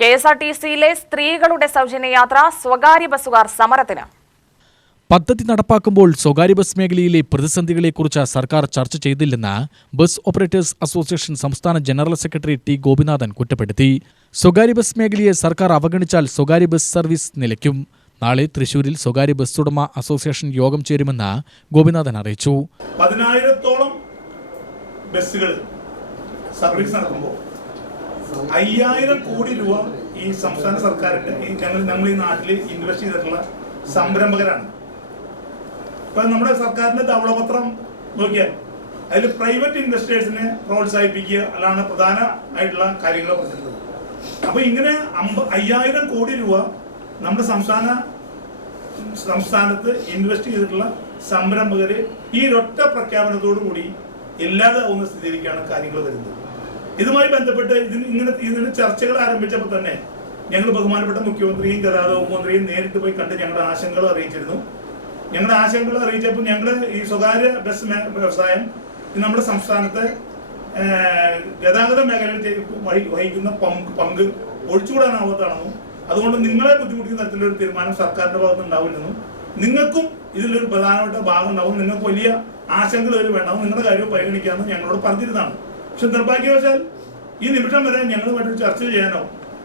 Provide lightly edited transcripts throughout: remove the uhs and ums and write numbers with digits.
KSRTCയിലെ സ്ത്രീകളുടെ സൗജന്യയാത്ര സ്വകാര്യ ബസ്സുകാർ സമരത്തിന്. പദ്ധതി നടപ്പാക്കുമ്പോൾ സ്വകാര്യ ബസ് മേഖലയിലെ പ്രതിസന്ധികളെക്കുറിച്ച് സർക്കാർ ചർച്ച ചെയ്തില്ലെന്ന് ബസ് ഓപ്പറേറ്റേഴ്സ് അസോസിയേഷൻ സംസ്ഥാന ജനറൽ സെക്രട്ടറി ടി ഗോപിനാഥൻ കുറ്റപ്പെടുത്തി. സ്വകാര്യ ബസ് മേഖലയെ സർക്കാർ അവഗണിച്ചാൽ സ്വകാര്യ ബസ് സർവീസ് നിലയ്ക്കും. നാളെ തൃശൂരിൽ സ്വകാര്യ ബസ് ഉടമ അസോസിയേഷൻ യോഗം ചേരുമെന്ന് ഗോപിനാഥൻ അറിയിച്ചു. 10,000-ഓളം ബസ്സുകൾ സർവീസ് നടത്തുമ്പോൾ 5,000 കോടി രൂപ ഈ സംസ്ഥാന സർക്കാരിന്റെ നമ്മൾ ഈ നാട്ടിൽ ഇൻവെസ്റ്റ് ചെയ്തിട്ടുള്ള സംരംഭകരാണ്. ഇപ്പൊ നമ്മുടെ സർക്കാരിന്റെ ധവളപത്രം നോക്കിയാൽ അതിൽ പ്രൈവറ്റ് ഇൻവെസ്റ്റേഴ്സിനെ പ്രോത്സാഹിപ്പിക്കുക അല്ലാണ് പ്രധാനമായിട്ടുള്ള കാര്യങ്ങൾ പറഞ്ഞിട്ടുള്ളത്. അപ്പൊ ഇങ്ങനെ 5,000 കോടി രൂപ നമ്മുടെ സംസ്ഥാനത്ത് ഇൻവെസ്റ്റ് ചെയ്തിട്ടുള്ള സംരംഭകര് ഈ ഒറ്റ പ്രഖ്യാപനത്തോടു കൂടി ഇല്ലാതാവുന്ന സ്ഥിതിയിലേക്കാണ് കാര്യങ്ങൾ വരുന്നത്. ഇതുമായി ബന്ധപ്പെട്ട് ഇതിന് ചർച്ചകൾ ആരംഭിച്ചപ്പോൾ തന്നെ ഞങ്ങൾ ബഹുമാനപ്പെട്ട മുഖ്യമന്ത്രിയും ഗതാഗത മന്ത്രിയും നേരിട്ട് പോയി കണ്ട് ഞങ്ങളുടെ ആശങ്കകൾ അറിയിച്ചിരുന്നു. ഞങ്ങളുടെ ആശങ്കകൾ അറിയിച്ചപ്പോൾ ഞങ്ങൾ ഈ സ്വകാര്യ ബസ് വ്യവസായം നമ്മുടെ സംസ്ഥാനത്തെ ഗതാഗത മേഖലയിൽ വഹിക്കുന്ന പങ്ക് ഒഴിച്ചുകൂടാനാവാത്തതാണെന്നും അതുകൊണ്ട് നിങ്ങളെ ബുദ്ധിമുട്ടിക്കുന്ന തരത്തിലൊരു തീരുമാനം സർക്കാരിന്റെ ഭാഗത്ത് ഉണ്ടാവില്ലെന്നും നിങ്ങൾക്കും ഇതിലൊരു പ്രധാനപ്പെട്ട ഭാഗം ഉണ്ടാവും, നിങ്ങൾക്ക് വലിയ ആശങ്കകൾ വേണ്ടാവും, നിങ്ങളുടെ കാര്യവും പരിഗണിക്കാമെന്ന് ഞങ്ങളോട് പറഞ്ഞിരുന്നതാണ്. പക്ഷെ നിർഭാഗ്യവശാൽ ഈ നിമിഷം വരെ ഞങ്ങളുമായിട്ട് ചർച്ച ചെയ്യാനോ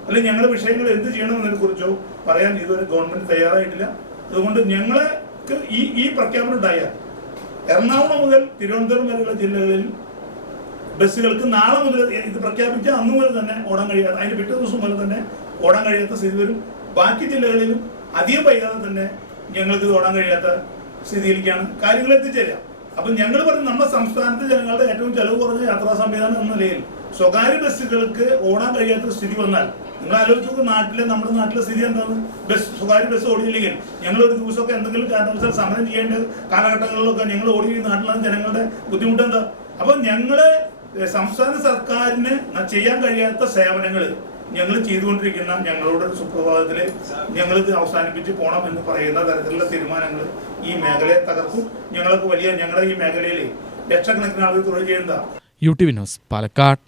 അല്ലെങ്കിൽ ഞങ്ങളുടെ വിഷയങ്ങൾ എന്ത് ചെയ്യണമെന്നതിനെ കുറിച്ചോ പറയാൻ ഇതുവരെ ഗവൺമെന്റ് തയ്യാറായിട്ടില്ല. അതുകൊണ്ട് ഞങ്ങൾക്ക് ഈ പ്രഖ്യാപനം ഉണ്ടായാൽ എറണാകുളം മുതൽ തിരുവനന്തപുരം വരെയുള്ള ജില്ലകളിൽ ബസ്സുകൾക്ക് നാളെ മുതൽ ഇത് പ്രഖ്യാപിച്ച അന്ന് മുതൽ തന്നെ ഓടാൻ കഴിയാത്ത, അതിന് പിറ്റേ ദിവസം മുതൽ തന്നെ ഓടാൻ കഴിയാത്ത സ്ഥിതി വരും. ബാക്കി ജില്ലകളിലും അധികം വൈകാതെ തന്നെ ഞങ്ങൾക്ക് ഓടാൻ കഴിയാത്ത സ്ഥിതിയിലേക്കാണ് കാര്യങ്ങൾ എത്തിച്ചേരുക. അപ്പൊ ഞങ്ങൾ പറഞ്ഞു നമ്മുടെ സംസ്ഥാനത്തെ ജനങ്ങളുടെ ഏറ്റവും ചെലവ് കുറഞ്ഞ യാത്രാ സംവിധാനം എന്ന നിലയിൽ സ്വകാര്യ ബസ്സുകൾക്ക് ഓടാൻ കഴിയാത്ത സ്ഥിതി വന്നാൽ നിങ്ങൾ ആലോചിച്ച് നമ്മുടെ നാട്ടിലെ സ്ഥിതി എന്താണ്? സ്വകാര്യ ബസ് ഓടിയില്ലെങ്കിൽ ഞങ്ങൾ ഒരു ദിവസമൊക്കെ എന്തെങ്കിലും കാരണവശാൽ സമരം ചെയ്യേണ്ട കാലഘട്ടങ്ങളിലൊക്കെ ഞങ്ങൾ ഓടി നാട്ടിലുള്ള ജനങ്ങളുടെ ബുദ്ധിമുട്ട് എന്താ? അപ്പൊ ഞങ്ങള് സംസ്ഥാന സർക്കാരിന് ചെയ്യാൻ കഴിയാത്ത സേവനങ്ങൾ ഞങ്ങൾ ചെയ്തുകൊണ്ടിരിക്കുന്ന ഞങ്ങളുടെ സുപ്രഭാതത്തില് ഞങ്ങൾ ഇത് അവസാനിപ്പിച്ച് പോകണം എന്ന് പറയുന്ന തരത്തിലുള്ള തീരുമാനങ്ങൾ ഈ മേഖലയെ തകർക്കും. ഞങ്ങളുടെ ഈ മേഖലയിൽ ലക്ഷക്കണക്കിന് ആളുകൾ തൊഴിൽ ചെയ്യുന്നതാണ്. UTV news, Palakkad.